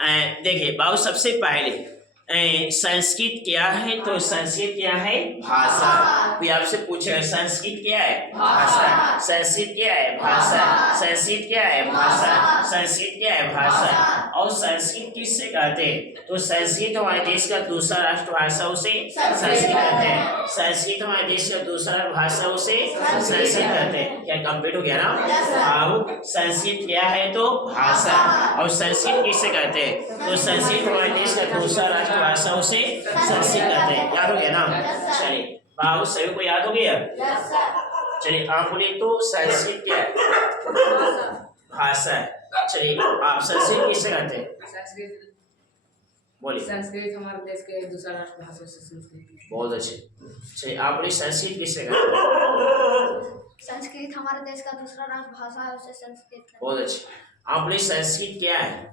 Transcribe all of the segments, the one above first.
देखिए बाबू, सबसे पहले संस्कृत क्या है? तो संस्कृत क्या है? भाषा। कोई आपसे पूछेगा संस्कृत क्या है? भाषा। संस्कृत क्या है? भाषा। संस्कृत क्या है? भाषा। संस्कृत क्या है? भाषा। और संस्कृत किससे कहते हैं? तो संस्कृत हमारे देश का दूसरा राष्ट्रभाषा उसे संस्कृत कहते हैं। संस्कृत हमारे देश का दूसरा भाषा उसे संस्कृत कहते हैं। क्या कंप्लीट हो गया ना? अब संस्कृत क्या है? तो भाषा। और संस्कृत किससे कहते हैं? तो संस्कृत हमारे देश का दूसरा राष्ट्रभाषा उसे संस्कृत कहते हैं। याद हो गया ना? चलिए बाबू, सभी को याद हो गया? चलिए आप बोलिए तो संस्कृत क्या है? भाषा है। चलिए आप संस्कृत किससे कहते हैं? संस्कृत। बोलिए। संस्कृत हमारे देश के दूसरा राष्ट्रभाषा से संस्कृत। बहुत अच्छे। चलिए आप बोलिए संस्कृत किससे कहते हैं? संस्कृत हमारे देश का दूसरा राष्ट्रभाषा है, उसे संस्कृत। बहुत अच्छे। आप बोलिए संस्कृत क्या है?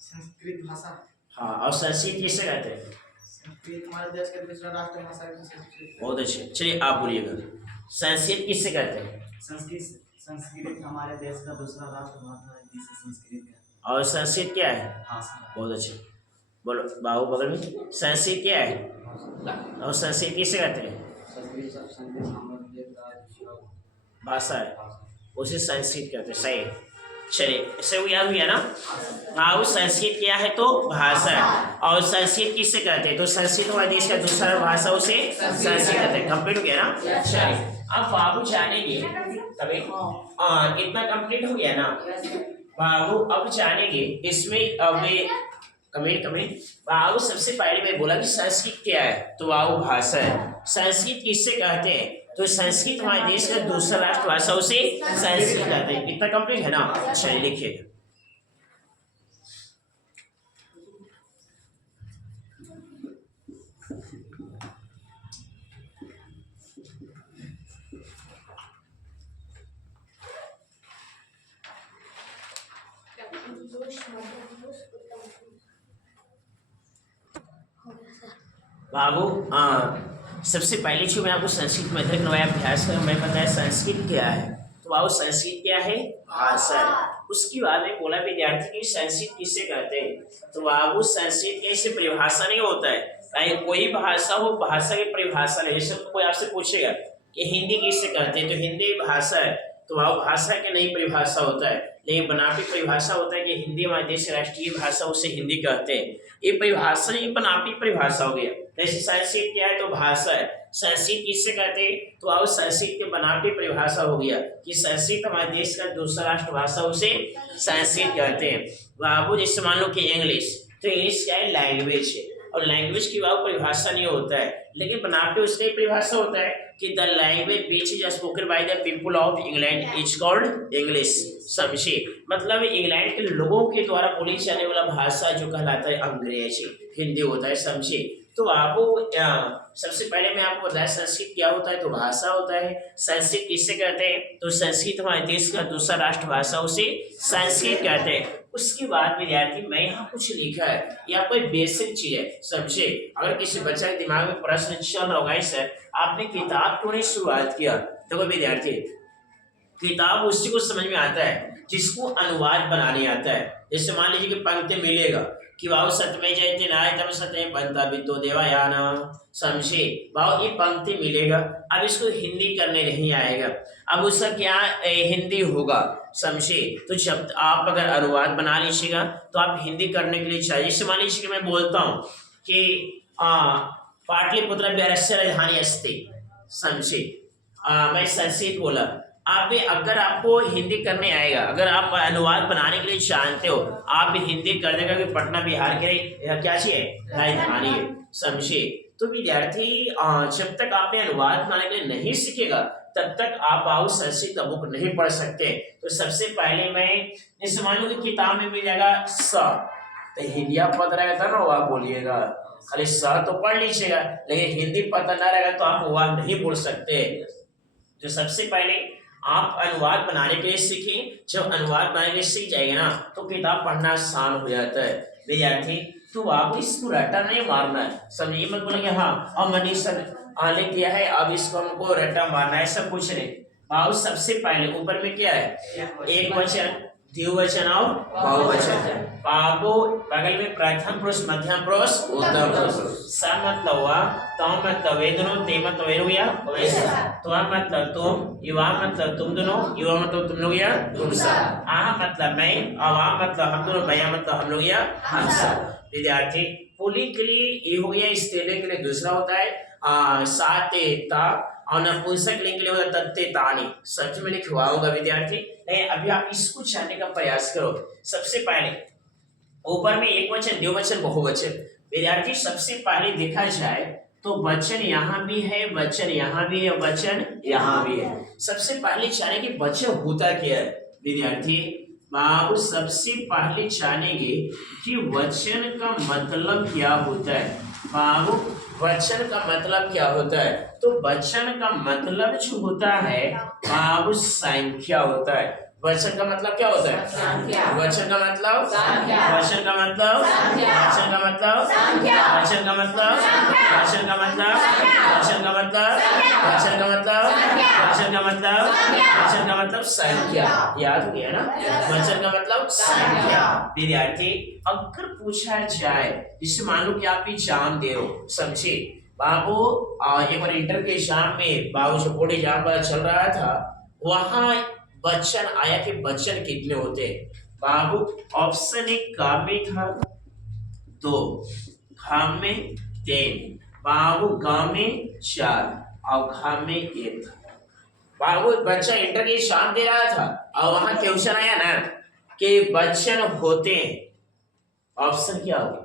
संस्कृत भाषा। हाँ, और संस्कृत किससे कहते हैं? संस्कृत हमारे देश का दूसरा राष्ट्रभाषा है, संस्कृत। बहुत अच्छे। चलिए आप बोलिएगा संस्कृत किससे कहते हैं? संस्कृत हमारे देश का दूसरा राष्ट्रभाषा है, जिसे संस्कृत कहते हैं। और संस्कृत क्या है? भाषा। बहुत अच्छे। बोलो बाबू बगल में, संस्कृत क्या है? और संस्कृत किससे कहते हैं? भाषा है, उसे संस्कृत कहते हैं। सही है। चलिए इससे वो याद हो गया ना? हाँ, संस्कृत क्या है? तो भाषा है। और संस्कृत किससे कहते हैं? तो संस्कृत हमारे देश का दूसरा भाषा उसे संस्कृत कहते हैं। कंप्लीट हो गया ना? चलिए अब बाबू जानेंगे तभी इतना कंप्लीट हो गया ना बाबू? अब जानेंगे इसमें अब कमेंट बाबू। सबसे पहले मैं बोला कि संस्कृत क्या है? तो बाबू भाषा है। संस्कृत किससे कहते हैं? तो संस्कृत हमारे देश का दूसरा राष्ट्रभाषा उसे संस्कृत कहते हैं। इतना कंप्लीट है ना? चलिए लिखिए। बाबू सबसे पहले जो मैं आपको संस्कृत मेथड करवाया अभ्यास कर, मैं बताया संस्कृत क्या है? तो बाबू संस्कृत क्या है? भाषा है। उसके बाद में बोला विद्यार्थी की संस्कृत किससे कहते हैं? तो बाबू संस्कृत के ऐसे परिभाषा नहीं होता है। चाहे कोई भाषा हो, भाषा की परिभाषा नहीं। जैसे कोई आपसे पूछेगा कि हिंदी किससे कहते हैं? तो हिंदी भाषा है। तो बाबू भाषा की नहीं परिभाषा होता है, लेकिन बनावटी परिभाषा होता है कि हिंदी हमारे देश की राष्ट्रीय भाषा, उसे हिंदी कहते हैं। ये परिभाषा, ये बनावटी परिभाषा हो गया। जैसे संस्कृत क्या है? तो भाषा है। संस्कृत किससे कहते हैं? तो अब संस्कृत के बनावटी परिभाषा हो गया कि संस्कृत हमारे देश का दूसरा राष्ट्रभाषा, उसे संस्कृत कहते हैं। बाबू जैसे मान लो कि इंग्लिश, तो इंग्लिश क्या है? लैंग्वेज है। और लैंग्वेज की बाबू परिभाषा नहीं होता है, लेकिन बनावटी उसका परिभाषा होता है कि the language which is spoken by the people of England is called English. समझिए, मतलब इंग्लैंड के लोगों के द्वारा बोली जाने वाला भाषा जो कहलाता है अंग्रेजी, हिंदी होता है। समझिए, तो आपको सबसे पहले मैं आपको बताया संस्कृत क्या होता है? तो भाषा होता है। संस्कृत किससे कहते हैं? तो संस्कृत हमारे देश का दूसरा राष्ट्रभाषा, उसे संस्कृत कहते हैं। उसके बाद विद्यार्थी मैं यहाँ कुछ लिखा है, यह कोई बेसिक चीज है। समझे, अगर किसी बच्चे के दिमाग में प्रश्न चल रहा होगा सर आपने किताब क्यों नहीं शुरुआत किया? तो कोई विद्यार्थी किताब उसी को समझ में आता है जिसको अनुवाद बनाने आता है। जैसे मान लीजिए कि पंक्ति मिलेगा कि बाबू सतमे जयते नायतम सतमे पंता वित्तो देवायान। समझे बाबू, ये पंक्ति मिलेगा। अब इसको हिंदी करने नहीं आएगा, अब उसका क्या हिंदी होगा। समझे, तो जब आप अगर अनुवाद बना लीजिएगा तो आप हिंदी करने के लिए चाहिए। जैसे मान लीजिए कि मैं बोलता हूँ कि पाटलिपुत्र व्यरस्य राजधानी अस्ति। समझे, मैं संस्कृत बोला। आप भी अगर आपको हिंदी करने आएगा, अगर आप अनुवाद बनाने के लिए जानते हो, आप हिंदी कर देगा कि पटना बिहार के क्या चाहिए? राजधानी है। समझे, तो विद्यार्थी जब तक आपने अनुवाद बनाने के लिए नहीं सीखेगा तब तक आप आओ संस्कृत बुक नहीं पढ़ सकते। तो सबसे पहले मैं जैसे मान लो कि किताब में मिल जाएगा स, तो हिंदी आप पता रहेगा था ना वो आप बोलिएगा, खाली स तो पढ़ लीजिएगा, लेकिन हिंदी पता ना रहेगा तो आप वो नहीं बोल सकते। तो सबसे पहले आप अनुवाद बनाने के लिए सीखें। जब अनुवाद बनाने के लिए सीख जाएंगे ना तो किताब पढ़ना आसान हो जाता है। विद्यार्थी तो आप इसको रट्टा नहीं मारना है। समझिए, मत बोलेंगे हाँ अब मनीष सर आने किया है अब इसको हमको रट्टा मारना है, सब कुछ नहीं। बाबू सबसे पहले ऊपर में क्या है? एक वचन, द्विवचन और बहुवचन। बाबू बगल में प्रथम पुरुष, मध्यम पुरुष, उत्तम पुरुष। स मतलब वह, तौ मतलब वे दोनों, ते मतलब वे लोग या वैसा, त्वा मतलब तुम, युवा मतलब तुम दोनों, युवा मतलब तुम लोग या तुम सब, आ मतलब मैं, अवा मतलब हम दोनों, भैया मतलब हम लोग या हम सब। विद्यार्थी पुली के लिए ये हो गया, स्त्रीलिंग के लिए दूसरा होता है साते ता, और नपुंसक लिंग के लिए होता है तत्ते तानी। सच में लिखवाऊंगा विद्यार्थी, नहीं अभी आप इसको जानने का प्रयास करो। सबसे पहले ऊपर में एक वचन, द्विवचन, बहुवचन। विद्यार्थी सबसे पहले देखा जाए तो वचन यहाँ भी है, वचन यहाँ भी है, वचन यहाँ भी है। सबसे पहले जाने कि वचन होता क्या है विद्यार्थी। बाबू सबसे पहले जानेंगे कि वचन का मतलब क्या होता है। बाबू वचन का मतलब क्या होता है? तो वचन का मतलब जो होता है बाबू संख्या होता है। वचन का मतलब क्या होता है? संख्या। वचन का मतलब संख्या। वचन का मतलब संख्या। वचन का मतलब संख्या। वचन का मतलब संख्या। वचन का मतलब संख्या। वचन का मतलब संख्या। वचन का मतलब संख्या। वचन का मतलब संख्या। वचन का मतलब संख्या। याद हो गया ना? वचन का मतलब संख्या। विद्यार्थी अगर पूछा जाए, जैसे मान लो कि आप एग्जाम दे हो, समझे बाबू, एक बार इंटर के एग्जाम में बाबू जो बोर्ड एग्जाम वाला चल रहा था, वहां वचन आया कि वचन कितने होते हैं। बाबू ऑप्शन एक का में था 2, खा में 3, बाबू गा में 4 और खा में 1 था। बाबू बच्चा इंटर के एग्जाम दे रहा था और वहां क्वेश्चन आया ना कि वचन होते हैं, ऑप्शन क्या होगा?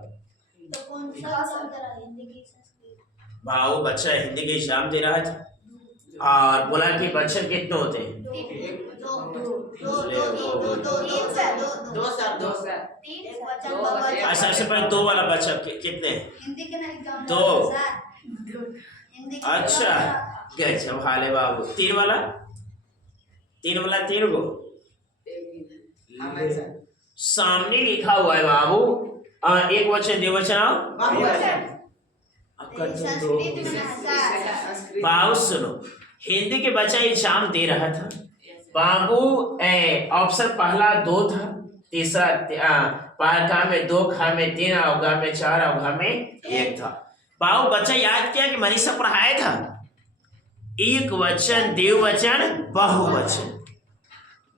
तो कौन सा संतर है? हिंदी की संस्कृत। बाबू बच्चा हिंदी के एग्जाम दे रहा था और बोला कि वचन कितने होते हैं? सबसे पहले 2 वाला बच्चा कितने? हिंदी के एग्जाम 2। हिंदी अच्छा क्या हाल है बाबू? 3 वाला 3 को सामने लिखा हुआ है बाबू, एक वचन, द्विवचन, बाबू सुनो, हिंदी के बच्चा एग्जाम दे रहा था बाबू, ऑप्शन पहला 2 था, तीसरा खा में 2, खा में 3 और गा में 4 और घा में 1 था। बाबू बच्चा याद किया कि मनीषा पढ़ाया था एक वचन, द्विवचन, बहुवचन,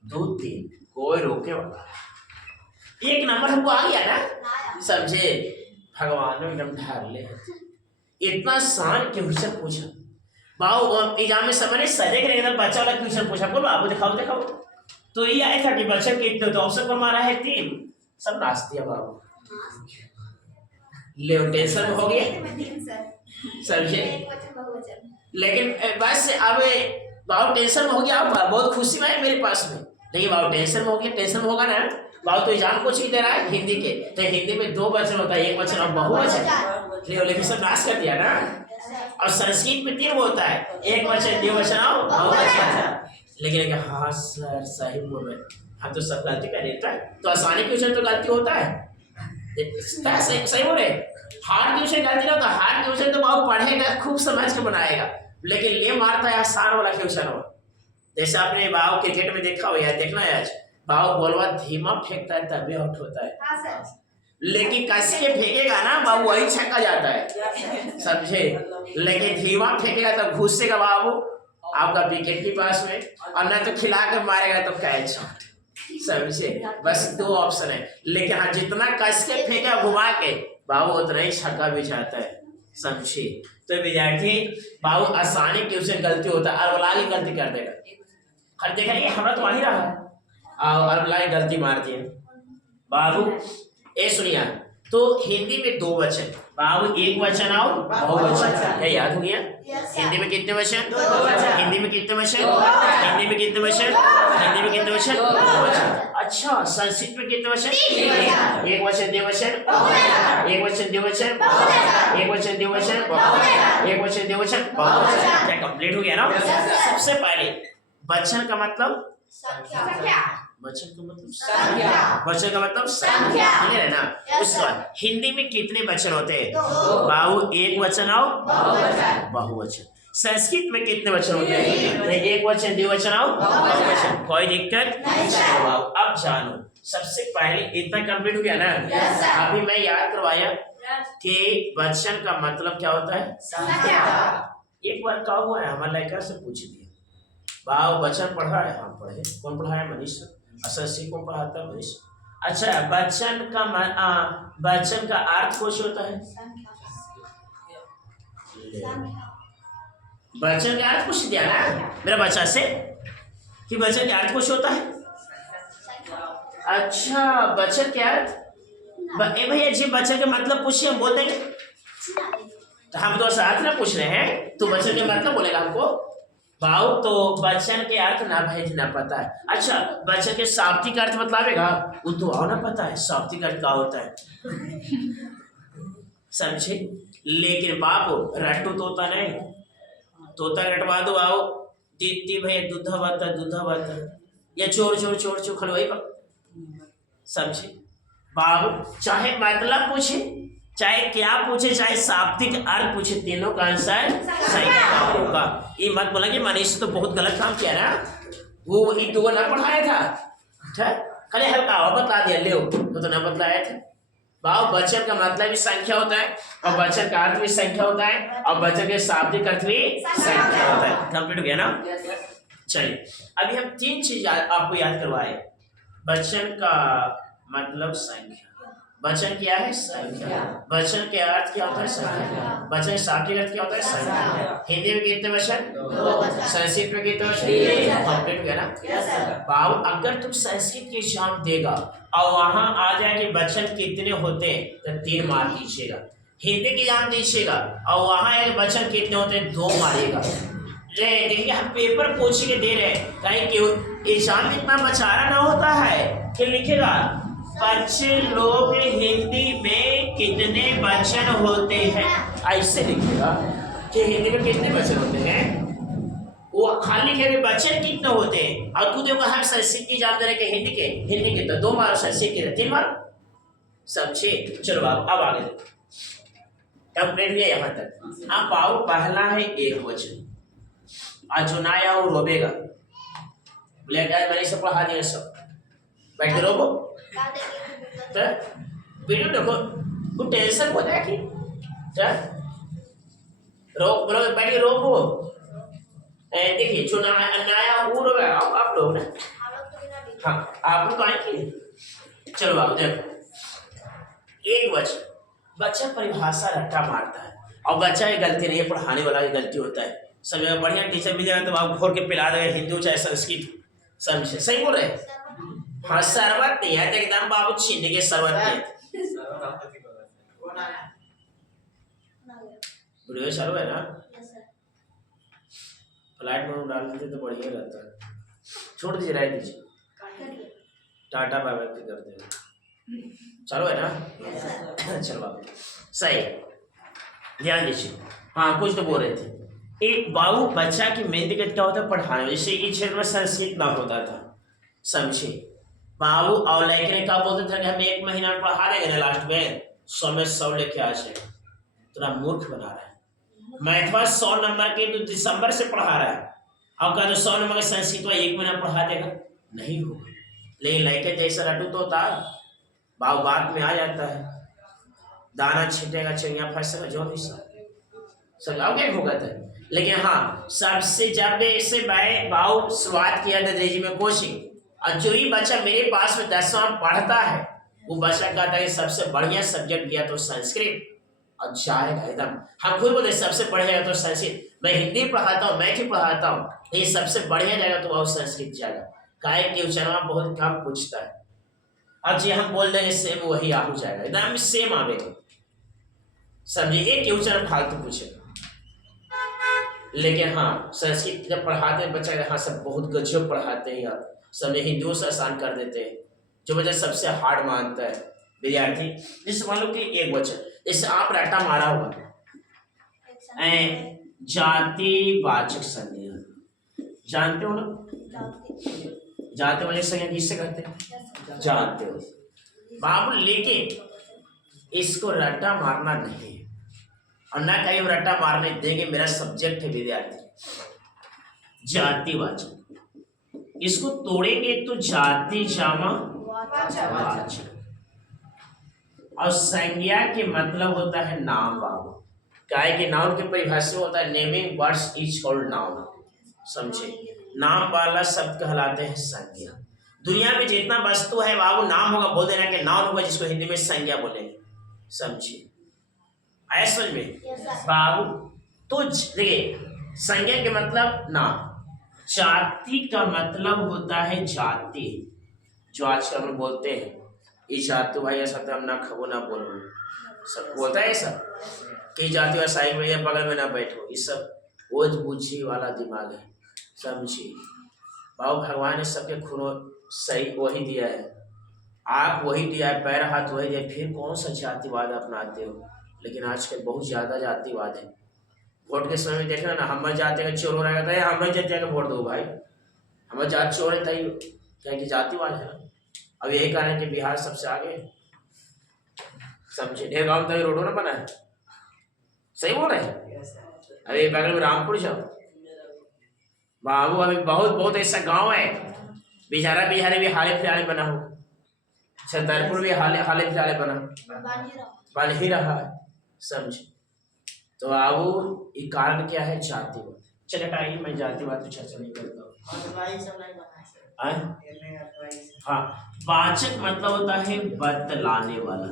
2 3, कोई रोके वाला 1 नंबर हमको आ गया ना, समझे? भगवान ने एकदम ढाल ले, इतना आसान क्वेश्चन पूछा बाबू एग्जाम में। समय सजे के लिए बच्चा वाला क्वेश्चन पूछा, बोलो बाबू दिखाओ। तो ये आया था कि बच्चा कितने, तो ऑप्शन पर मारा है 3, सब नाच दिया बाबू। ले टेंशन हो गया, समझे? लेकिन बस अब बाबू टेंशन हो गया, बहुत खुशी में है मेरे पास में, लेकिन बाबू टेंशन हो गया, टेंशन होगा ना बाबू। तो एग्जाम कुछ ही दे रहा है हिंदी के, तो हिंदी में 2 वचन होता है, 1 वचन और बहुवचन, लेकिन सब नाश कर दिया ना। और संस्कृत में 3 होता है, 1 वचन, द्विवचन और बहुवचन। लेकिन हाँ सर सही बोल रहे, हम तो सब गलती कर देता है, तो आसानी क्वेश्चन तो गलती होता है, सही बोल रहे। हार्ड क्वेश्चन गलती ना, तो हार्ड क्वेश्चन तो बाबू पढ़ेगा, खूब समझ के बनाएगा, लेकिन ले मारता है आसान वाला क्वेश्चन हो। जैसे आपने बाबू क्रिकेट में देखा हो, या देखना है आज, बाबू बॉलवा धीमा फेंकता है तभी आउट होता है, लेकिन कस के फेंकेगा ना बाबू वही छक्का जाता है, समझे? लेकिन धीमा फेंकेगा तो घुसेगा बाबू आपका विकेट के पास में, और ना तो खिला कर मारेगा तो कैच, समझे? बस 2 ऑप्शन है, लेकिन हाँ जितना कस के फेंका घुमा के बाबू उतना ही छक्का भी जाता है, समझे? तो विद्यार्थी बाबू आसानी क्वेश्चन गलती होता है, अरबला की गलती कर देगा, हर देखा ये हमारा तो आ ही रहा है, अरबला की गलती मार दिया बाबू। ए सुनिया, तो हिंदी में 2 वचन बाबू, 1 वचन और बहुवचन, क्या याद हो गया? हिंदी में कितने वचन? हिंदी में कितने वचन? हिंदी में कितने वचन? हिंदी में कितने वचन? बहुवचन। अच्छा संस्कृत में कितने वचन? 1 वचन, द्विवचन, 1 वचन, द्विवचन, 1 वचन, द्विवचन, 1 वचन, द्विवचन, बहुवचन। क्या कंप्लीट हो गया ना? सबसे पहले वचन का मतलब संख्या, वचन का मतलब संख्या, वचन का मतलब संख्या, क्लियर है ना? उसके बाद हिंदी में कितने वचन होते हैं बाबू? 1 वचन और बहुवचन। संस्कृत में कितने वचन होते हैं? नहीं, एक वचन, द्विवचन और बहुवचन, कोई दिक्कत नहीं। अब जानो, सबसे पहले इतना कंप्लीट हो गया ना? अभी मैं याद करवाया कि वचन का मतलब क्या होता है? एक बार क्या हुआ है, हमारे लड़का से पूछ दिया, भाव वचन पढ़ा है? हाँ पढ़े। कौन पढ़ाया? मनीष। असर कौन पढ़ाता है? मनीष। अच्छा, वचन का अर्थ कुछ होता है? वचन का अर्थ पूछ दिया ना मेरा बच्चा से कि वचन का अर्थ कुछ होता है? अच्छा, वचन के अर्थ भैया जी वचन का मतलब पूछिए, हम बोल देंगे। तो हम तो अर्थ ना पूछ रहे हैं, तो वचन का मतलब बोलेगा हमको भाव। तो वचन के अर्थ ना भाई ना पता है। अच्छा, वचन के शाब्दिक अर्थ बतलावेगा, वो तो आओ ना पता है शाब्दिक अर्थ क्या होता है, समझे? लेकिन बाबू रट्टू तोता नहीं, तोता रटवा दो, आओ दीदी भैया दूधा बाता या चोर चोर चोर चोर खड़वाई पा, समझे? बाबू चाहे मतलब पूछे, चाहे क्या पूछे, चाहे शाब्दिक अर्थ पूछे, तीनों का आंसर सही होगा। ये मत बोला कि मनीष तो बहुत गलत काम किया ना, वो एक दो ना पढ़ाया था, अच्छा खाली हल्का बता दिया, ले तो ना बतलाया था। भाव वचन का मतलब भी संख्या होता है, और वचन का अर्थ भी संख्या होता है, और वचन के शाब्दिक अर्थ भी संख्या होता है। कंप्लीट हो गया ना? चलिए, अभी हम तीन चीज आपको याद करवाए। वचन का मतलब संख्या, वचन क्या है? संख्या। वचन के अर्थ क्या होता है? संख्या। वचन शाब्दिक अर्थ क्या होता है? संख्या। हिंदी में कितने वचन? संस्कृत में कितने वचन? कंप्लीट हो गया ना? भाव अगर तुम संस्कृत की एग्जाम देगा और वहां आ जाए कि वचन कितने होते हैं तो 3 मार्क दीजिएगा। हिंदी की एग्जाम दीजिएगा और वहां वचन कितने होते हैं 2 मारिएगा। देखिए हम पेपर पूछ के दे रहे हैं, कहीं एग्जाम में इतना बचारा ना होता है कि लिखेगा बच्चे लोग हिंदी में कितने वचन होते हैं, ऐसे लिखेगा कि हिंदी में कितने वचन होते हैं, वो खाली लिखेगा वचन कितने होते हैं। और तू देखो हम संस्कृत की एग्जाम दे रहे हिंदी के तो 2 मार्क, संस्कृत के 3 मार्क, समझे? चलो अब आगे कंप्लीट हुआ यहाँ तक। अब आओ, पहला है एक वचन, अजुनाया और रोबेगा, बोलेगा मैंने सब पढ़ा दिया, सब बैठ के रोबो। तो वीडियो देखो, वो टेंशन होता है कि रोक बोलो, बैठ के रोबो। देखिए चुनाया वो रोबेगा, आप लोग ना, हाँ आप लोग आएंगे। चलो आप देखो, एक वचन, बच्चा परिभाषा रट्टा मारता है, और बच्चा की गलती नहीं है, पढ़ाने वाला की गलती होता है। सब जगह बढ़िया टीचर मिल जाए तो आप घोर के पिला देंगे, हिंदू चाहे संस्कृत, समझे? सही बोल रहे हैं? हाँ, शरबत नहीं है एकदम बाबू, छीने के शरबत नहीं वीडियो चालू है ना? फ्लाइट में डाल देते तो बढ़िया रहता है। छोड़ दीजिए, राय दीजिए, टाटा बाय बाय करते हैं। चालू है ना? चलो सही, ध्यान दीजिए। हाँ कुछ तो बोल रहे थे। एक बाबू बच्चा की मेन दिक्कत क्या होता है? पढ़ाने। जैसे इस क्षेत्र में संस्कृत ना होता था, समझे? बाबू और लड़के ने क्या बोलते थे कि हम 1 महीना पढ़ा देंगे ना, लास्ट में 100 में 100 लेके आ जाए। तो मूर्ख बना रहा है। मैथवा 100 नंबर के तो दिसंबर से पढ़ा रहा है, और कहा तो 100 नंबर का संस्कृत 1 महीना पढ़ा देगा, नहीं होगा। लेकिन लड़के जैसा रटू तो होता है, बाबू बात में आ जाता है, दाना छिटेगा चिड़िया फंसेगा, जो भी सब होगा था। लेकिन हाँ, सबसे जब इससे बाबू शुरुआत किया था अंग्रेजी में कोचिंग, और जो ही बच्चा मेरे पास में 10वां पढ़ता है, वो बच्चा कहता है सबसे बढ़िया सब्जेक्ट दिया तो संस्कृत, और जाएगा एकदम। हम खुद बोलते सबसे बढ़िया तो संस्कृत, मैं हिंदी पढ़ाता हूँ, मैथ पढ़ाता हूँ, ये सबसे बढ़िया जगह तो वो संस्कृत जाएगा। काहे कि उच्चारण बहुत कम पूछता है, अब जी हम बोल देंगे सेम, वही आ हो जाएगा, एकदम सेम आवेगा, समझे? एक उच्चारण फालतू पूछेगा। लेकिन हाँ, संस्कृत जब पढ़ाते हैं बच्चा, हाँ सब बहुत गजब पढ़ाते हैं यार, सब हिंदुओं से आसान कर देते हैं, जो बच्चा सबसे हार्ड मानता है विद्यार्थी। जिससे मान लो कि एक वचन, जैसे आप रट्टा मारा हुआ जातिवाचक संज्ञा, जानते हो ना? जातिवाचक संज्ञा किससे करते हैं? जानते हो बाबू। लेकिन इसको रट्टा मारना नहीं है, और ना कहीं रट्टा मारने देंगे। मेरा सब्जेक्ट है विद्यार्थी जातिवाचक। इसको तोड़ेंगे तो जाति जामा वाचक। और संज्ञा के मतलब होता है नाम बाबू। काय के नाउन के परिभाषा में होता है naming words is called noun. समझे, नाम वाला शब्द कहलाते हैं संज्ञा। दुनिया में जितना वस्तु है बाबू नाम होगा, बोल देना कि नाउन होगा, जिसको हिंदी में संज्ञा बोलेंगे। समझिए, आया समझ में बाबू। तो देखिए, संज्ञा के मतलब नाम, जाति का मतलब होता है जाति। जो आजकल हम बोलते हैं ये जाति भाई, ऐसा तो हम ना खबो ना बोलो, सब बोलता है ऐसा कि जाति और साइड में या बगल में ना बैठो, ये सब ओझ बूझी वाला दिमाग है। समझिए बाबू, भगवान ने सबके खूनो सही वही दिया है, आँख वही दिया है, पैर हाथ वही दिया है, फिर कौन सा जातिवाद अपनाते हो। लेकिन आजकल बहुत ज्यादा जातिवाद है। वोट के समय में देखना ना, हमारे जाति का चोर हो रहा है, हमारे जाति का वोट दो भाई, हमारे जाति चोर है, क्या कि जातिवाद है ना। अब यही कारण है कि बिहार सबसे आगे है। समझे, ढेर गाँव तक रोडो ना बना है। सही बोल रहे हैं। अरे बगल में रामपुर जाओ बाबू, अभी बहुत बहुत ऐसा गांव है, बिहारा बिहारी भी हाले फिलहाल बना हो, छतरपुर भी हाले फिलहाल बना बन ही रहा है। समझे, तो बाबू ये कारण क्या है, जातिवाद। चले टाइम मैं जातिवाद तो चर्चा नहीं करता हूँ। हाँ, वाचक मतलब होता है बतलाने वाला।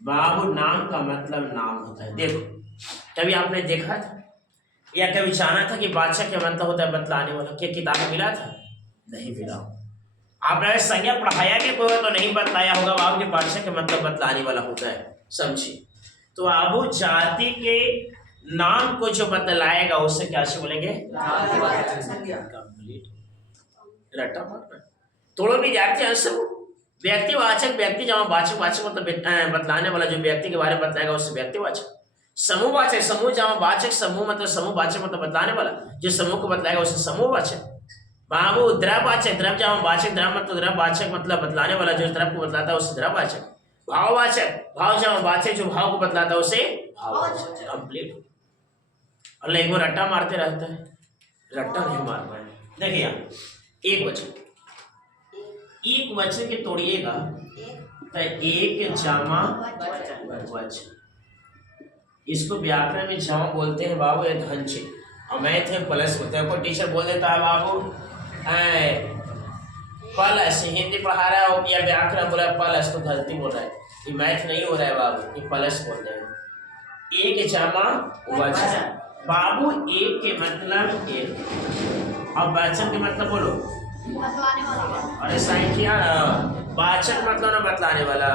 बाबू नाम का मतलब नाम होता है। देखो, कभी आपने देखा था या कभी जाना था कि वाचक का मतलब होता है बतलाने वाला? क्या किताब में मिला था? नहीं मिला। आपने संज्ञा पढ़ाया कि कोई तो नहीं बतलाया होगा बाबू के वाचक का मतलब बतलाने वाला होता है। समझिए, तो बाबू जाति के नाम को जो बतलाएगा उसे क्या से बोलेंगे? कंप्लीट रट्टा मारना। थोड़ा विद्यार्थी आंसर व्यक्तिवाचक, व्यक्ति जहाँ वाचक, वाचक मतलब बतलाने वाला, जो व्यक्ति के बारे में बतलाएगा उससे व्यक्तिवाचक। समूहवाचक, समूह जहाँ वाचक, समूह मतलब समूहवाचक मतलब बतलाने वाला, जो समूह को बतलाएगा उसे समूहवाचक। बाबू द्रववाचक, द्रव जहाँ वाचक, द्रव मतलब द्रववाचक मतलब बतलाने वाला, जो द्रव को बतलाता है उसे द्रववाचक। भाववाचक, भाव जहाँ वाचक, जो भाव को बतलाता है उसे भाववाचक। कंप्लीट। और एक बार रट्टा मारते रहता है, रट्टा नहीं मार पाए। देखिए यहाँ एक वचन के तोड़िएगा तो एक जमा वचन। इसको व्याकरण में जमा बोलते हैं बाबू, ये धनचे, और मैथ में प्लस बोलते हैं। कोई टीचर बोल देता है बाबू प्लस, हिंदी पढ़ा रहा हो या व्याकरण बोला प्लस तो गलती बोल रहा है, ये मैथ नहीं हो रहा है बाबू, ये प्लस बोल रहे हैं। एक जमा वचन बाबू, एक के मतलब एक, और वचन के मतलब बोलो बतलाने वाला। अरे संख्या, वाचक मतलब ना बतलाने वाला।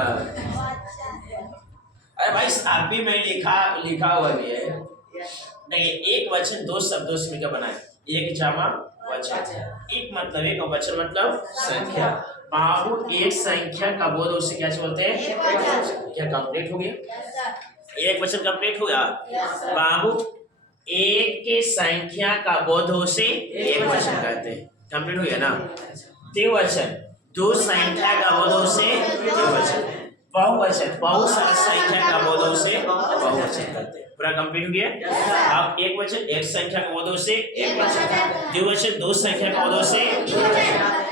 अरे भाई अभी मैं लिखा हुआ भी है। नहीं, एक वचन दो शब्दों से मिलकर बना है, एक जमा वचन। एक मतलब एक और वचन मतलब संख्या। बाबू एक संख्या का बोध उसे क्या बोलते हैं? क्या कंप्लीट हो गया? एक वचन कंप्लीट हो गया बाबू। एक के संख्या का बोध उसे एक वचन कहते हैं। कंप्लीट हो गया ना? द्विवचन, दो संख्या का बोध से द्विवचन। बहुवचन, बहुत सारी संख्या का बोध से बहुवचन कहते हैं। पूरा कंप्लीट हो गया। अब एक वचन एक संख्या का बोध से एक वचन, द्विवचन दो संख्या का बोध से,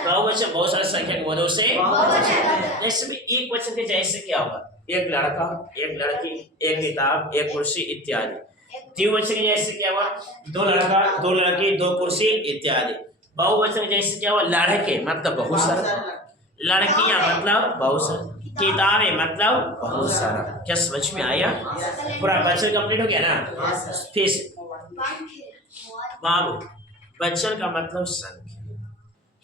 बहुवचन बहुत सारी संख्या के बोध से। ऐसे में एक वचन के जैसे क्या होगा? एक लड़का, एक लड़की, एक किताब, एक कुर्सी इत्यादि। द्विवचन जैसे क्या हुआ? दो लड़का, दो लड़की, दो कुर्सी इत्यादि। बहुवचन जैसे क्या हुआ? लड़के मतलब बहुत सारा, लड़कियां मतलब बहुत सारा, किताबें मतलब बहुत सारा। क्या समझ में आया? पूरा वचन कंप्लीट हो गया ना? फिर बाबू वचन का मतलब संख्या।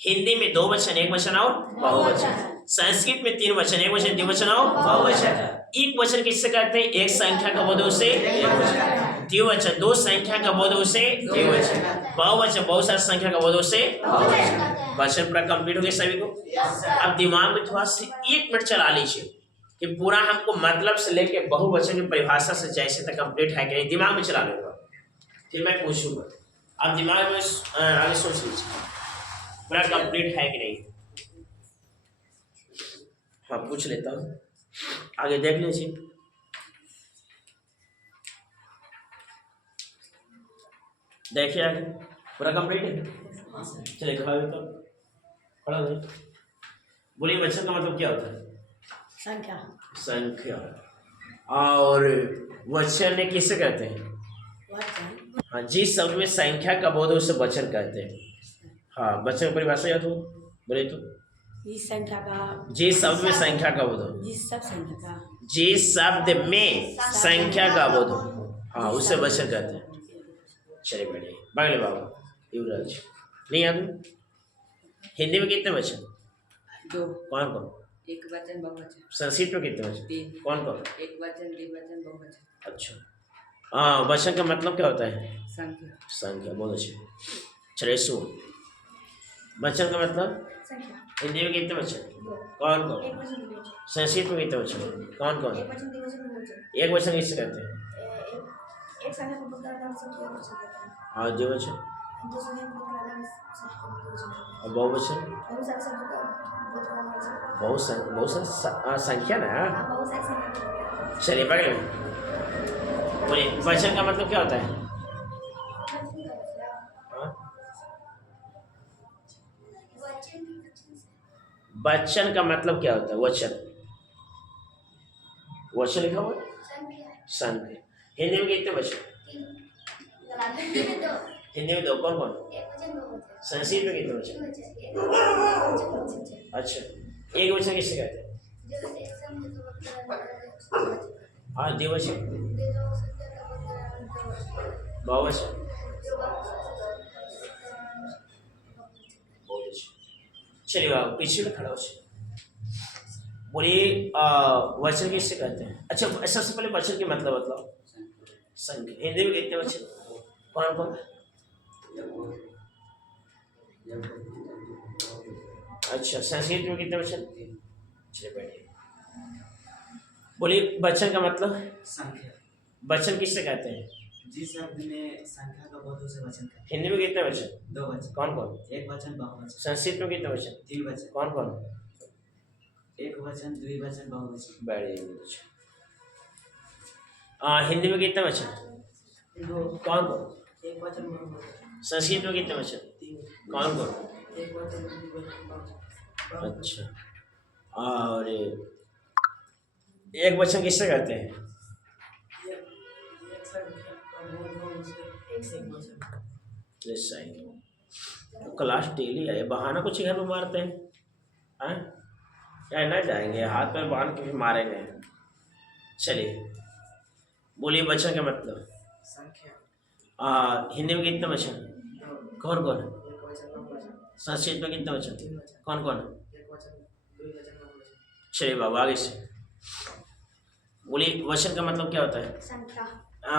हिंदी में दो वचन, एक वचन और बहुवचन। संस्कृत में तीन वचन, एक वचन, द्विवचन और बहुवचन। एक वचन किससे कहते हैं? एक संख्या का बोध से एक वचन। द्विवचन दो संख्या का बोध से द्विवचन। बहुवचन बहुत सारी संख्या का बोध से बहुवचन। वचन पूरा कंप्लीट हो गया सभी को? अब दिमाग में थोड़ा सा 1 मिनट चला लीजिए कि पूरा हमको मतलब से लेके बहुवचन की परिभाषा से जैसे तक कंप्लीट है कि नहीं, दिमाग में चला लूंगा, फिर मैं पूछूंगा। अब दिमाग में आगे सोच लीजिए पूरा कंप्लीट है कि नहीं। हाँ पूछ लेता हूँ, आगे देख लीजिए। देखिए आगे पूरा कंप्लीट है। हाँ सर। चलिए खड़ा हो तो खड़ा हो जाइए। बोलिए वचन का मतलब क्या होता है? संख्या। संख्या। और वचन किसे कहते हैं? वचन। हाँ, जिस शब्द में संख्या का बोध है उसे वचन कहते हैं। हाँ, वचन की परिभाषा याद हो बोले तो? जिस संख्या का, जिस शब्द में संख्या का बोध हो, जिस सब संख्या का, जिस शब्द में संख्या का बोध हो, हाँ उसे वचन कहते हैं। चलिए बढ़िया। बगले बाबा युवराज नहीं याद? हिंदी में कितने वचन? दो। कौन कौन? एक वचन बहुवचन। संस्कृत में कितने वचन? 3। कौन कौन? एक वचन द्विवचन बहुवचन। अच्छा, हाँ वचन का मतलब क्या होता है? संख्या। संख्या। बहुत अच्छे। चलिए सुन, वचन का मतलब संख्या। हिंदी में कितने वचन? दो। कौन कौन? एक वचन द्विवचन। संस्कृत में कितने वचन? कौन कौन? एक वचन द्विवचन बहुवचन। एक वचन किसे कहते हैं? एक संख्या को पुकार नाम से एक वचन कहते हैं। हाँ, द्विवचन। दो संख्या को पुकार नाम से बहुवचन कहते हैं। और बहुवचन? बहुत सारे शब्दों का पुकार नाम से। बहुत सारी संख्या ना। हाँ, बहुत सारे संख्या। चलिए बगल में बोलिए वचन का मतलब क्या होता है? हाँ? वचन का मतलब क्या होता है? वचन, वचन लिखा हुआ है? संख्या। हिंदी में कितने वचन? हिंदी में दो। कौन कौन? संस्कृत में कितने वचन? अच्छा, एक वचन किसे कहते हैं? हाँ, द्विवचन। बहुवचन। बहुत अच्छे। चलिए बाबू पीछे में खड़ा हो जाइए। बोलिए वचन किससे कहते हैं? अच्छा, सबसे पहले वचन के मतलब बताओ। संख्या। हिंदी में कितने वचन? कौन कौन? अच्छा, संस्कृत में कितने वचन? चलिए बैठिए। बोलिए वचन का मतलब? संख्या। वचन किससे कहते हैं? जिस शब्द में संख्या का बोध उसे वचन कहते हिंदी में कितने वचन? हैं। दो वचन। कौन कौन? एक वचन बहुवचन। संस्कृत में कितने वचन? द्विवचन। कौन कौन? एक वचन द्विवचन बहुवचन। बैठिए। हिंदी में कितने वचन? दो। कौन कौन? एक वचन बहुवचन। संस्कृत में कितने वचन? 3। कौन कौन? एक वचन द्विवचन बहुवचन। अच्छा, और एक वचन किससे कहते हैं? एक संख्या का बोध हो उसे एक वचन। सही। तो क्लास डेली आए, बहाना कुछ घर में मारते हैं? हैं? क्या ना जाएंगे, हाथ पैर बांध के भी मारेंगे। चलिए बोलिए वचन का मतलब? संख्या। हिंदी में कितने वचन? दो। कौन कौन? एक वचन बहुवचन। संस्कृत में कितने वचन? 3 वचन। कौन कौन? एक वचन द्विवचन बहुवचन। चलिए बाबा आगे से बोलिए वचन का मतलब क्या होता है? संख्या।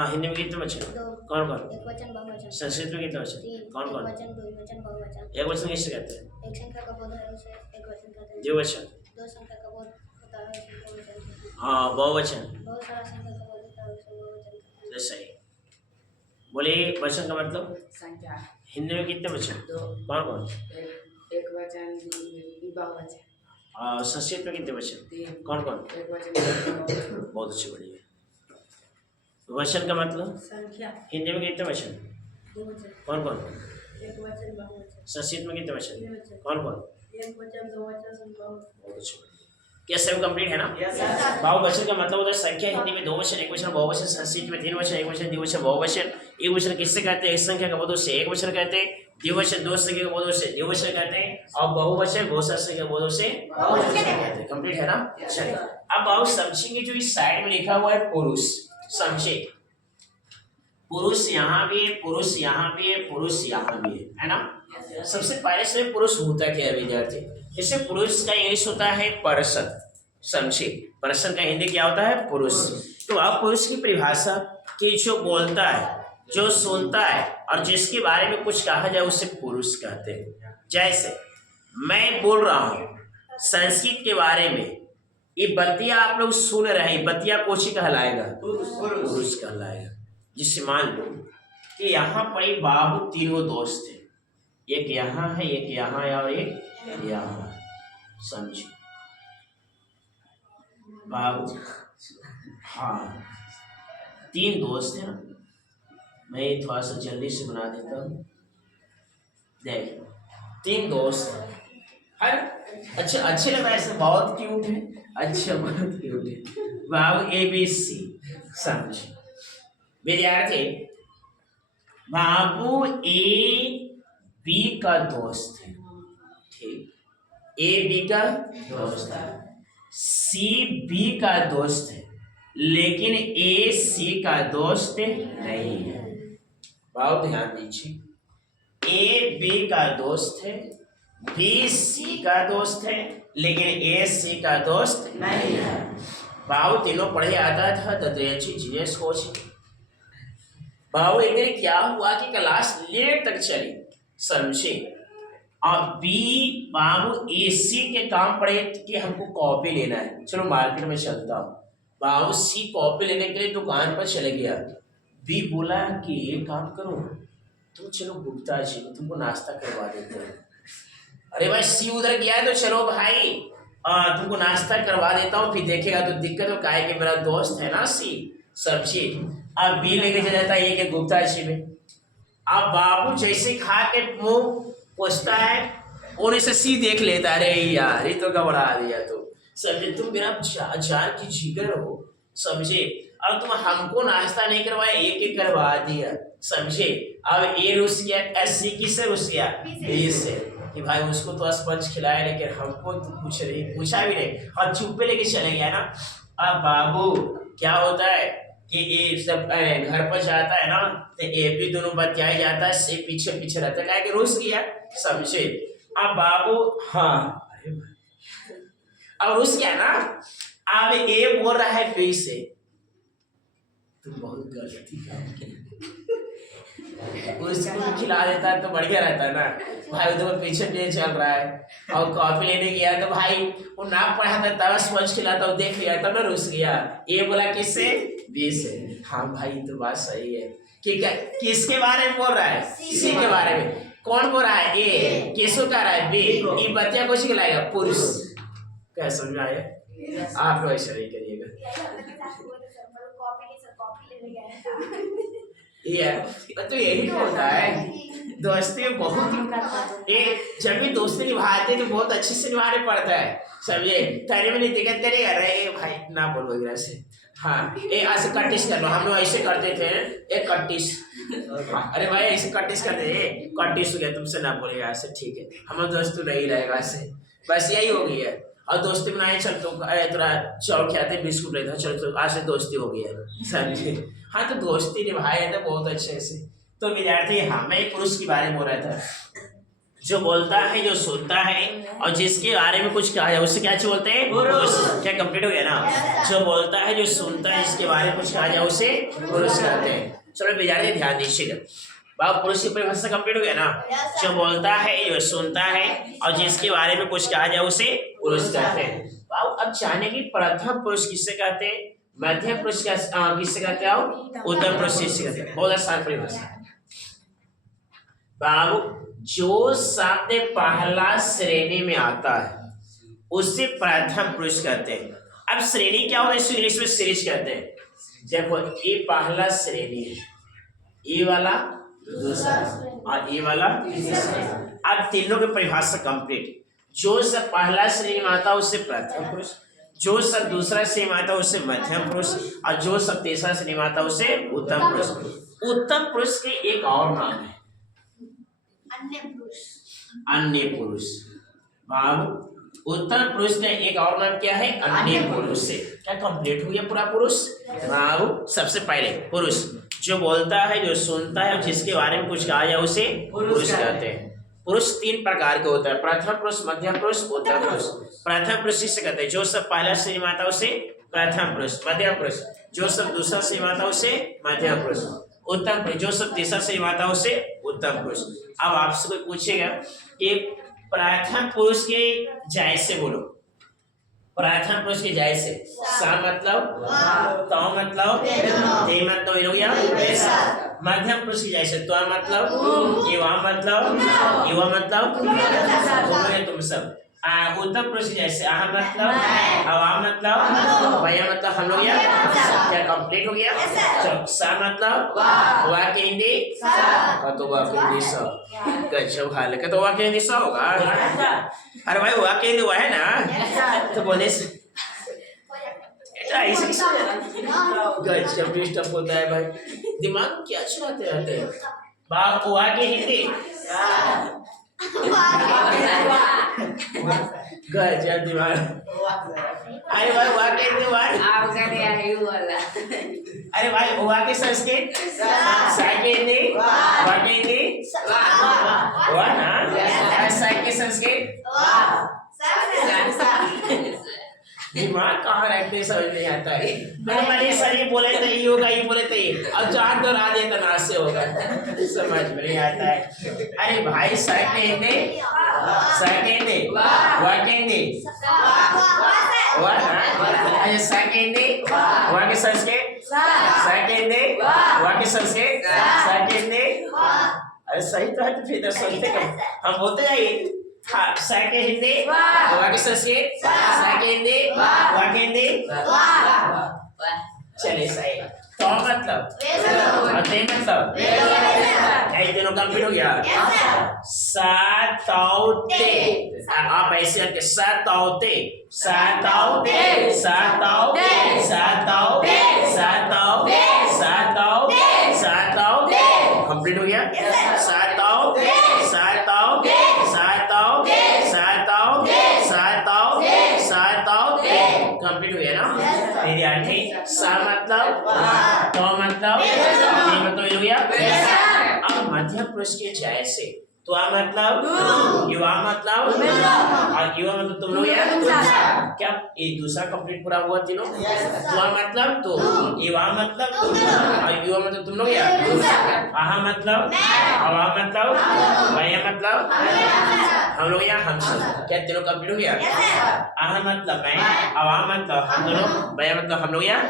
हिंदी में कितने वचन? दो। कौन कौन? एक वचन बहुवचन। संस्कृत में कितने वचन? 3। कौन एक कौन? वचन द्विवचन बहुवचन। एक वचन किससे कहते हैं? एक संख्या का बोध है उसे एक वचन कहते हैं। द्विवचन। दो संख्या का बोध होता है उसे बहुवचन कहते हैं। बहुवचन। बहुत सारा संख्या का बोध होता है उसे बहुवचन कहते हैं। सही। बोलिए वचन का मतलब? संख्या। हिंदी में कितने वचन? दो। कौन कौन? एक वचन बहुवचन। संस्कृत में कितने वचन? 3। कौन कौन? एक वचन बहुवचन। बहुत अच्छी बढ़िया। वचन का मतलब? संख्या। हिंदी में कितने वचन? दो वचन। कौन कौन? एक वचन बहुवचन। संस्कृत में कितने वचन? 3 वचन। कौन कौन? एक वचन दो वचन बहुवचन। बहुत अच्छी बढ़िया। क्या सब कंप्लीट है ना? Yes sir. बहुवचन का मतलब होता है संख्या। हिंदी में दो वचन, एक वचन बहुवचन। संस्कृत में 3 वचन, एक वचन द्विवचन बहुवचन। एक वचन किससे कहते हैं? एक संख्या का बोध से एक वचन कहते हैं। द्विवचन दो संख्या के बोधों से द्विवचन कहते हैं। और बहुवचन बहुत सारी संख्या के बोधों से बहुवचन कहते हैं। कंप्लीट है ना? चलिए अब आओ समझेंगे जो इस साइड में लिखा हुआ है पुरुष। समझे, पुरुष यहाँ भी है, पुरुष यहाँ भी है, पुरुष यहाँ भी है ना? सबसे पहले से पुरुष होता क्या है विद्यार्थी? जैसे पुरुष का इंग्लिश होता है पर्सन। समझे, पर्सन का हिंदी क्या होता है? पुरुष। तो आप पुरुष की परिभाषा कि जो बोलता है, जो सुनता है और जिसके बारे में कुछ कहा जाए उसे पुरुष कहते हैं। जैसे मैं बोल रहा हूँ संस्कृत के बारे में, ये बतिया आप लोग सुन रहे हैं, बतिया कोची कहलाएगा? पुरुष कहलाएगा। जिससे मान लो कि यहाँ पर बाबू तीनों दोस्त थे, एक यहाँ है, एक यहाँ है और एक यहाँ है। समझो बाबू, हाँ 3 दोस्त हैं ना, मैं थोड़ा सा जल्दी से बना देता हूँ। देख 3 दोस्त हर अच्छे लग रहा है, ऐसे बहुत क्यूट है, अच्छा बहुत क्यूट है। बाबू ABC समझ विद्यार्थी, बाबू AB का दोस्त है, ठीक, AB का दोस्त है, CB का दोस्त है, लेकिन AC का दोस्त नहीं है। बाबू ध्यान दीजिए, AB का दोस्त है, BC का दोस्त है, लेकिन AC का दोस्त नहीं है। बाबू तीनों पढ़े आता था ददरेची जीएस कोच। बाबू एक दिन क्या हुआ कि क्लास लेट तक चली, समझे, और बाबू AC के काम पड़े कि हमको कॉपी लेना है, चलो मार्केट में चलता हूँ। बाबू C कॉपी लेने के लिए दुकान पर चले गया। B बोला कि ये काम करो, तुम चलो गुप्ता जी तुमको नाश्ता करवा देते हैं। अरे भाई C उधर गया है तो चलो भाई तुमको नाश्ता करवा देता हूँ, फिर देखेगा तो दिक्कत हो, काहे कि मेरा दोस्त है ना C, समझिए। अब B लेके चला जाता है ये कि गुप्ता जी में। अब बाबू जैसे खा के मुंह पोछता है, उन्हें से C देख लेता है, अरे यार ये तो घबरा दिया तो, समझे, तुम मेरा जान की जिगर हो, समझे, अब तुम हमको नाश्ता नहीं करवाया, एक करवा दिया, समझे। अब A रुस गया, C किससे रुस गया, B से, कि भाई उसको तो स्पंज खिलाया लेकिन हमको तो कुछ नहीं पूछा भी नहीं, और चुप्पे लेके चले गया ना। अब बाबू क्या होता है कि ये सब घर पर जाता है ना, तो AB दोनों बतियाई जाता है, C पीछे पीछे रहता है, क्या कि रुस गया, समझे। अब बाबू हाँ अब रुस गया ना, अब A बोल रहा है B से, तुम बहुत गलती काम की, उसको खिला देता है तो बढ़िया रहता है ना भाई, उधर पीछे पीछे चल रहा है, और कॉफी लेने गया तो भाई वो ना पढ़ा था तब स्पंज खिलाता, वो देख लिया तब ना रुस गया। ये बोला किससे, B से। हाँ भाई तो बात सही है कि किसके बारे में बोल रहा है, C के बारे में। कौन बोल रहा है, A, किसको कह रहा है, B, ये बतिया कुछ खिलाएगा, पुरुष। क्या समझ आया, आप लोग ऐसा नहीं करिएगा। ये तो यही होता है दोस्ती में, बहुत एक जब भी दोस्ती निभाते तो बहुत अच्छे से निभाने पड़ता है, समझे। तेरे में नहीं दिक्कत करेगा, अरे भाई ना बोलो वगैरह से, हाँ ऐसे कटिश कर लो, हम लोग ऐसे करते थे, एक कटिश, अरे भाई ऐसे कटिश करते थे, कटिश हो गया, तुमसे ना बोलेगा ऐसे, ठीक है, हम लोग दोस्त नहीं रहेगा ऐसे, बस यही हो गई है। और दोस्ती बनाए, चल तो थोड़ा चावल खिलाते बिस्कुट लेता, चल तो आज से दोस्ती हो गई है, समझे। हाँ तो दोस्ती निभाए थे बहुत अच्छे से। तो विद्यार्थी हमें एक पुरुष के बारे में बोल रहा था, जो बोलता है, जो सुनता है, और जिसके बारे में कुछ कहा है उससे क्या बोलते हैं, पुरुष। क्या कंप्लीट हो गया ना, जो बोलता है, जो सुनता है, जिसके बारे में कुछ कहा जाए उसे पुरुष कहते हैं। चलो विद्यार्थी ध्यान दीजिएगा, बाबू पुरुष की परिभाषा कंप्लीट हो गया ना, जो बोलता है, जो सुनता है, और जिसके बारे में कुछ कहा जाए उसे पुरुष कहते हैं। बाबू अब जाने की प्रथम पुरुष किससे कहते हैं, मध्यम पुरुष किससे कहते हैं, उत्तम पुरुष किससे कहते हैं। बहुत आसान परिभाषा बाबू, जो शब्द पहला श्रेणी में आता है उसे प्रथम पुरुष कहते हैं। अब श्रेणी क्या होता है, इंग्लिश में सीरीज कहते हैं। देखो ये पहला श्रेणी है, ये वाला दूसरा और ये वाला तीसरा। अब तीनों की परिभाषा कंप्लीट। जो सब पहला श्रेणी में आता है उससे प्रथम पुरुष, जो सब दूसरा श्रेणी में आता है उससे मध्यम पुरुष, और जो सब तीसरा श्रेणी में आता है उससे उत्तम पुरुष। उत्तम पुरुष के एक और नाम है अन्य पुरुष। बाबू उत्तम पुरुष का एक और नाम क्या है, अन्य पुरुष से। क्या कंप्लीट हो गया पूरा पुरुष। बाबू सबसे पहले पुरुष, जो बोलता है, जो सुनता है, जिसके बारे में कुछ कहा जाए उसे पुरुष कहते हैं। पुरुष 3 प्रकार के होता है, प्रथम पुरुष, मध्यम पुरुष, उत्तम पुरुष। प्रथम पुरुष किसे कहते हैं, जो सब पहला श्रेणी में आता है उसे प्रथम पुरुष। मध्यम पुरुष, जो सब दूसरा श्रेणी में आता है उसे मध्यम पुरुष। उत्तम पुरुष, जो सब तीसरा श्रेणी में आता है उसे उत्तम पुरुष। अब आपसे कोई पूछेगा कि प्रथम पुरुष के जैसे बोलो, प्रथम पुरुष के जैसे, सा मतलब, तो मतलब, ते मतलब हो गया ऐसा। मध्यम पुरुष के जैसे, तो मतलब, युवा मतलब, युवा मतलब तुम सब। उत्तम पुरुष के जैसे, आह मतलब, हवा मतलब, भैया मतलब हम लोग यार क्या कंप्लीट हो गया? चलो सा मतलब वाह के हिंदी तो वाह के हिंदी सा गजब हाल है तो वाह के हिंदी सा होगा। अरे भाई वाह के हिंदी हुआ है ना तो बोले ऐसे गजब डिस्टर्ब होता है भाई, दिमाग क्या चलाते रहते हैं। वाह के हिंदी गजब दिमाग। अरे भाई वाह के हिंदी अरे भाई वाह के संस्कृत सा के हिंदी वाह के हिंदी वाह ना सा के संस्कृत दिमाग कहाँ रखते समझ नहीं आता है। मैंने सही बोले तो ये होगा, ये बोले तो ये, अब चार तो राज तो नाश से होगा, समझ में नहीं आता है। अरे भाई सेकेंडे वाकेंडे वाह ना अरे सेकेंडे वाह के संस्कृत सेकेंडे वाह के संस्कृत सेकेंडे अरे सही तो है तो फिर तो सुनते हम बोलते जाइए सेकेंडे वाह के संस्कृत सेकेंडे वाकेंडे चलिए सही तो मतलब मतलब ऐसे दोनों कंप्लीट हो गया। सातौते आप ऐसे करके सातौते सातौते सातौते सातौते सातौते सातौते सातौते कंप्लीट हो गया। सातौते सातौते सातौते सातौते सातौते सातौते कंप्लीट हो गया ना विद्यार्थी। सा मतलब तो मतलब ये हो गया। अब मध्य पुरुष के जैसे तो मतलब युवा मतलब और युवा मतलब तुम लोग यार क्या ये दूसरा कंप्लीट पूरा हुआ तीनों। युवा मतलब तो युवा मतलब और युवा मतलब तुम लोग यार आहा मतलब अवा मतलब भैया मतलब हम लोग यार हम सब क्या तीनों कंप्लीट हो गया। आहा मतलब मैं अवा मतलब हम दोनों भैया मतलब हम लोग यार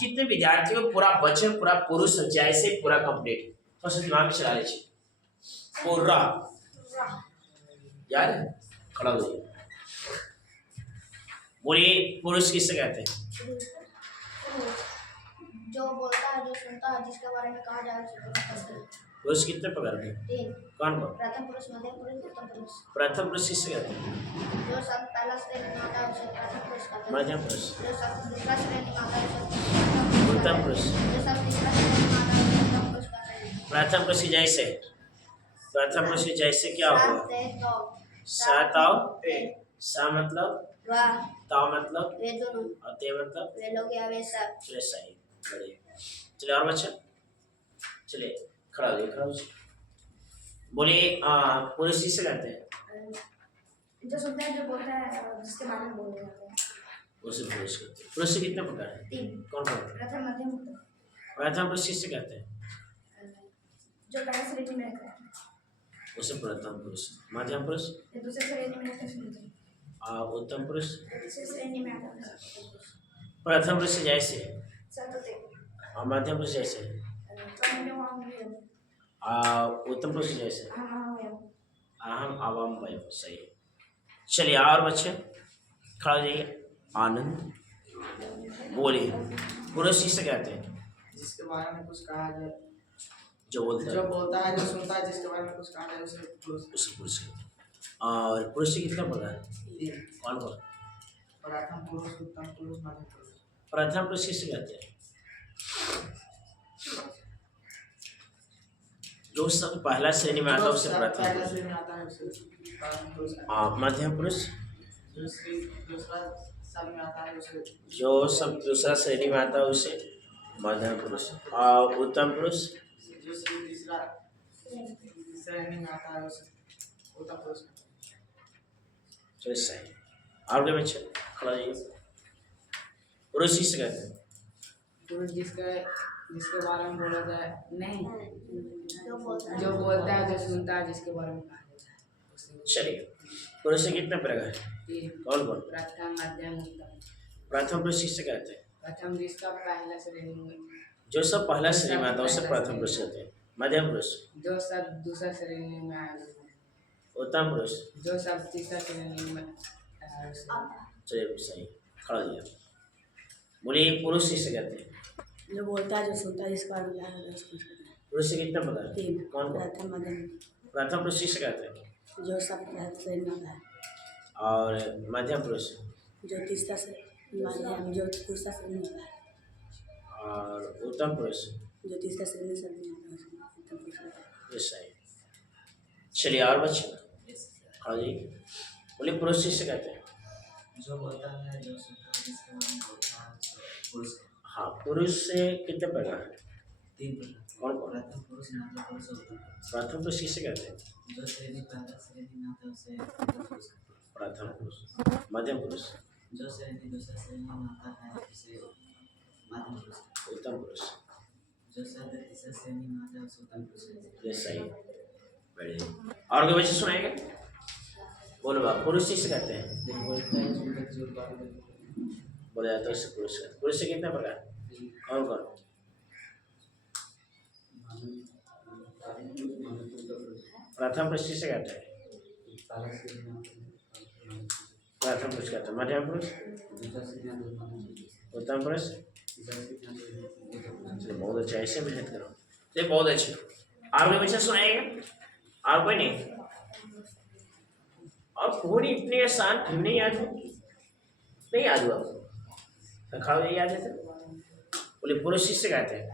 कितने विद्यार्थियों को पूरा वचन पूरा पुरुष जैसे पूरा कंप्लीट तो दिमाग में चला लीजिए पूरा यार खड़ा हो जाइए। बोलिए पुरुष किससे कहते हैं? जो बोलता है, जो सुनता है, जिसके बारे में कहा जाए उसे पुरुष कहते हैं। पुरुष कितने प्रकार के? तीन। कौन कौन? प्रथम पुरुष, मध्यम पुरुष, उत्तम पुरुष। प्रथम पुरुष किससे कहते हैं? जो सब पहला श्रेणी में आता है उसे प्रथम पुरुष कहते हैं। मध्यम पुरुष। जो सब दूसरा श्रेणी में आता है उसे उत्तम पुरुष। जो सब तीसरा श्रेणी में आता है उसे उत्तम पुरुष कहते हैं। प्रथम पुरुष की जैसे प्रथम पुरुष की जैसे क्या होगा? साताव सा मतलब वाह ताव मतलब वे दोनों और ते मतलब वे लोग या वे सब। चलिए सही बढ़िया। चलिए और बच्चा चलिए खड़ा हो जाइए खड़ा हो जाइए। बोलिए पुरुष किससे कहते हैं? जो सुनता है, जो बोलता है, जिसके बारे में बोलते हैं उसे पुरुष कहते हैं। पुरुष के कितने प्रकार हैं? तीन। कौन कौन? प्रथम, मध्यम, उत्तम। प्रथम पुरुष किससे कहते हैं? जो पहला श्रेणी में रहता है उसे प्रथम पुरुष। मध्यम पुरुष जो दूसरे श्रेणी में रहता है और उत्तम पुरुष जो तीसरे श्रेणी में आता है। प्रथम पुरुष जैसे सतते और मध्यम पुरुष जैसे उत्तम पुरुष जैसे अहम अवम वयम। सही। चलिए और बच्चे खड़ा हो जाइए। आनंद बोलिए पुरुष किससे कहते हैं? जिसके बारे में कुछ कहा जाए, जो बोलता जो है बोलता है, जो सुनता है, जिसके बारे में कुछ कहा जाए उसे पुरुष। उसे पुरुष कहते हैं। और पुरुष से कितना प्रकार है? तीन। कौन कौन? प्रथम पुरुष, उत्तम पुरुष, मध्यम पुरुष। प्रथम पुरुष किससे कहते हैं? जो सब पहला श्रेणी में आता है उसे प्रथम पहला पुरुष। श्रेणी में आता है उसे प्रथम पुरुष कहते हैं। मध्यम पुरुष दूसरा साल में आता है उसे जो सब दूसरा श्रेणी में आता है उसे मध्यम पुरुष। और उत्तम पुरुष जो तीसरा श्रेणी में आता है उसे उत्तम पुरुष कहते हैं। चलिए सही। और क्या बच्चे खड़ा जाइए। पुरुष किससे कहते हैं? पुरुष जिसके बारे में बोला जाए नहीं, जो बोलता है, जो बोलता है, जो सुनता है, जिसके बारे में कहा जाता है उसे। चलिए पुरुष से कितने प्रकार है? तीन। कौन कौन? प्रथम, मध्यम, उत्तम। प्रथम पुरुष किससे कहते हैं? प्रथम जिसका पहला श्रेणी में, जो सब पहला श्रेणी में आता है उसे प्रथम पुरुष कहते हैं। मध्यम पुरुष जो सब दूसरा श्रेणी में आया, उत्तम पुरुष जो सब तीसरा श्रेणी में आया उसे। चलिए सही खड़ा जाइए। बोलिए पुरुष किसे कहते हैं? जो बोलता है, जो सुनता है, जिसका विचार है, उसको कहते हैं। पुरुष से कितने प्रकार? तीन। कौन कौन? प्रथम, मध्यम, प्रथम पुरुष किसे कहते हैं? जो सब शरीर में होता है। और मध्यम पुरुष जो तीसरा से मध्यम, जो दूसरा शरीर में होता है। और उत्तम पुरुष जो तीसरा शरीर में शरीर में होता है, उसको उत्तम पुरुष कहते हैं। ये सही। चलिए और बच्चे, हाँ जी, बोलिए पुरुष किसे कहते हैं? जो बोलता है, जो सुनता है, जिसके बारे में बोलता है, उसको पुरुष कहते हाँ, पुरुष से कितने प्रकार हैं? हैं। तीन प्रकार। कौन कौन? प्रथम पुरुष, मध्य पुरुष और उत्तम पुरुष। प्रथम पुरुष किसे कहते हैं? जो श्रेणी पहला श्रेणी में आता है उसे प्रथम पुरुष कहते हैं। प्रथम पुरुष। मध्यम पुरुष, जो श्रेणी दूसरा श्रेणी में आता है उसे मध्यम पुरुष कहते उत्तम पुरुष। हैं। जो शब्द तीसरा श्रेणी में आता है उसे उत्तम पुरुष कहते हैं। ये सही। बढ़िया। और कोई बच्चे सुनाएंगे? बोलो बाप, पुरुष किसे कहते हैं? जो बोलता है, सुनता है, जो बात करता है। बोला जाता है उससे पुरुष कहते हैं। पुरुष से कितने प्रकार? कौन कौन? प्रथम पुरुष किसे कहते हैं? प्रथम पुरुष कहते हैं। मध्यम पुरुष, उत्तम पुरुष। चलो बहुत अच्छा, ऐसे मेहनत करो। ये बहुत अच्छे। और कोई बच्चा सुनाएगा? और कोई नहीं? और कौन इतने आसान फिर नहीं याद हो? नहीं याद हुआ आपको? तो खाओ, ये याद है तो बोले पुरुष किससे कहते हैं?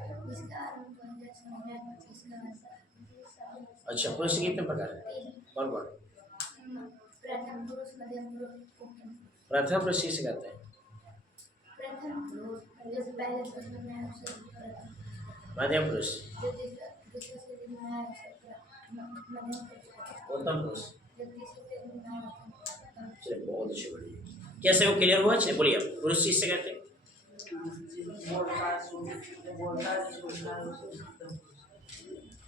अच्छा, पुरुष के कितने प्रकार हैं? कौन कौन? प्रथम पुरुष, मध्यम पुरुष, उत्तम। प्रथम पुरुष किसे कहते हैं? प्रथम पुरुष जो पहले शरीर में है उसे प्रथम। मध्यम पुरुष, जो दूसरे शरीर में है उसे मध्यम पुरुष। उत्तम पुरुष। जो तीसरे शरीर में है उसे उत्तम। चलिए बहुत अच्छे, बढ़िया। कैसे वो क्लियर हुआ? चलिए बोलिए आप, पुरुष किससे कहते हैं?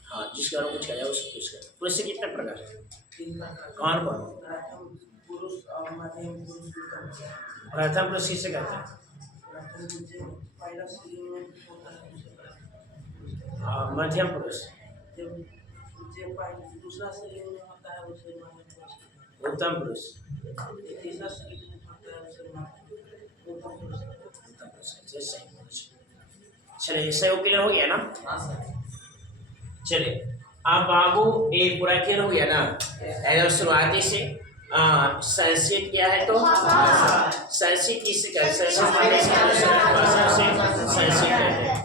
हाँ, जिसके बारे में कुछ कहा उसको पुरुष कहते हैं। पुरुष से कितने प्रकार हैं? कौन कौन? पुरुष और मध्यम पुरुष। प्रथम पुरुष किससे कहते हैं? पहला शरीर में होता है उसे प्रथम। और मध्यम पुरुष, दूसरा शरीर में होता है उसे मध्यम पुरुष। उत्तम पुरुष, तीसरा शरीर में होता है उसे उत्तम पुरुष। उत्तम पुरुष। सही। चलिए, इससे वो क्लियर हो गया ना? हाँ सर। चलिए, अब बाबू ये पूरा क्लियर हो गया ना? एकदम शुरुआती से संस्कृत क्या है? तो संस्कृत किससे कहते हैं? संस्कृत कहते हैं।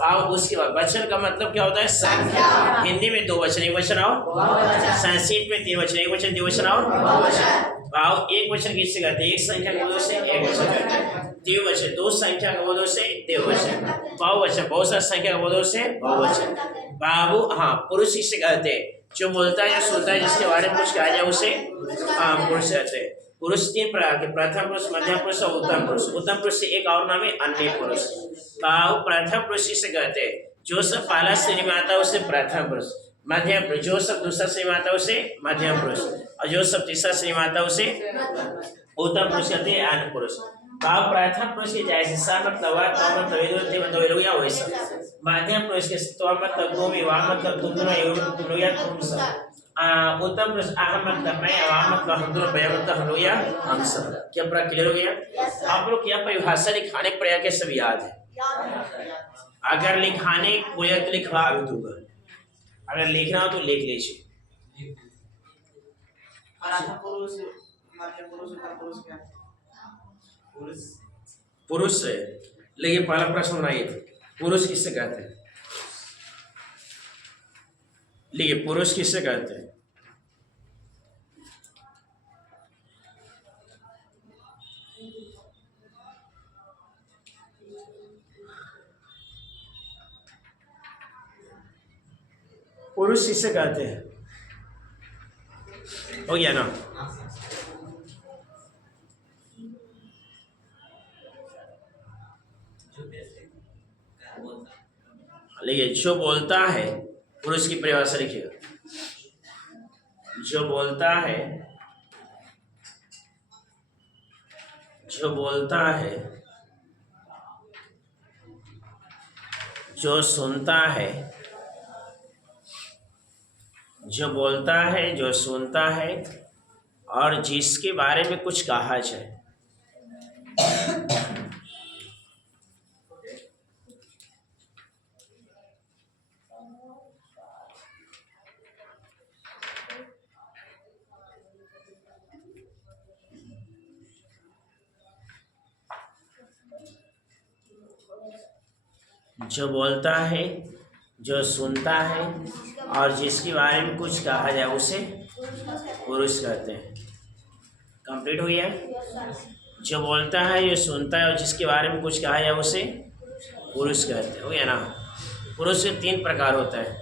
बाबू उसके बाद वचन का मतलब क्या होता है? संख्या। हिंदी में दो वचन, एक वचन और संस्कृत में तीन वचन, एक वचन, दो वचन और बाबू एक वचन किससे कहते हैं? एक संख्या के बोधों से एक वचन कहते हैं। द्विवचन दो संख्या के बोधों से द्विवचन। बहुवचन बहुत सारी संख्या के बोधों से बहुवचन। बाबू हाँ, पुरुष किससे कहते हैं? जो बोलता है या सुनता है, जिसके बारे में कुछ कहा जाए उसे पुरुष कहते हैं। पुरुष तीन प्रकार के, प्रथम पुरुष, मध्यम पुरुष और उत्तम पुरुष। उत्तम पुरुष से एक और नाम है अन्य पुरुष। प्रथम पुरुष किसे कहते हैं? जो सब पहला श्रेणी में आता है उसे प्रथम पुरुष। मध्यम पुरुष, जो सब दूसरा श्रेणी में आता है उसे मध्यम पुरुष। और जो सब तीसरा श्रेणी में आता है उसे उत्तम पुरुष कहते हैं, अन्य पुरुष। प्रथम पुरुष के जैसे सा मतलब वा, तो मतलब या वैसा। मध्यम पुरुष के तो मतलब तुम, वा मतलब तुम दोनों या तुम सब। उत्तम पुरुष अहम मतलब मैं, अवाम मतलब हम दोनों, भैया मतलब हम लोग या हम सब। क्या पूरा क्लियर हो गया? आप लोग क्या परिभाषा लिखाने प्रया के सब याद है? अगर लिखाने बोले तो लिखवा भी दूंगा, अगर लिखना हो तो लिख लीजिए। प्रथम पुरुष, मध्यम पुरुष, उत्तम पुरुष क्या है? पुरुष है। लेकिन पहला प्रश्न बनाइए, पुरुष किससे कहते हैं? लिखिए, पुरुष किससे कहते हैं? पुरुष किससे कहते हैं? हो गया ना? लिखिए, जो बोलता है, पुरुष की परिभाषा लिखिएगा। जो बोलता है, जो बोलता है, जो सुनता है, जो बोलता है, जो सुनता है और जिसके बारे में कुछ कहा जाए जो बोलता है, जो सुनता है और जिसके बारे में कुछ कहा जाए उसे पुरुष कहते हैं। कंप्लीट हुई है। जो बोलता है, जो सुनता है और जिसके बारे में कुछ कहा जाए उसे पुरुष कहते हैं। हो गया ना। पुरुष के 3 प्रकार होता है।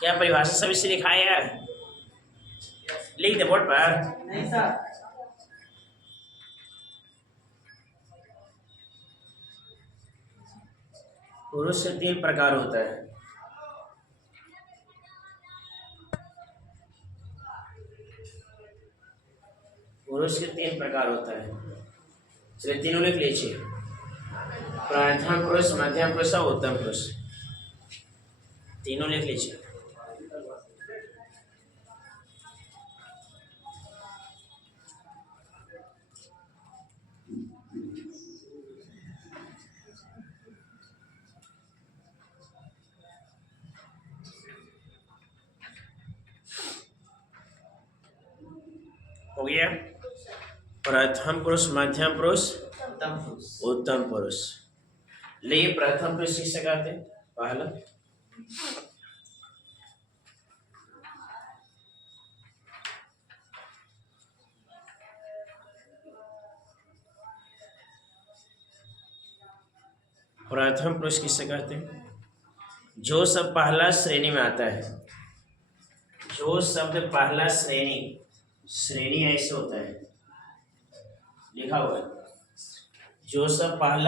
क्या परिभाषा सब इससे लिखाई है? लिख दे बोर्ड पर। नहीं सर। पुरुष के 3 प्रकार होता है। पुरुष के 3 प्रकार होता है। चलिए तीनों लिख लीजिए। प्रथम पुरुष, मध्यम पुरुष और उत्तम पुरुष। तीनों लिख लीजिए। हो गया। प्रथम पुरुष, मध्यम पुरुष, उत्तम पुरुष। उत्तम पुरुष। लिए प्रथम पुरुष किसे कहते हैं? पहला प्रथम पुरुष किसे कहते हैं? जो सब पहला श्रेणी में आता है। जो शब्द पहला श्रेणी, श्रेणी ऐसे होता है लिखा हुआ है। जो सब पहला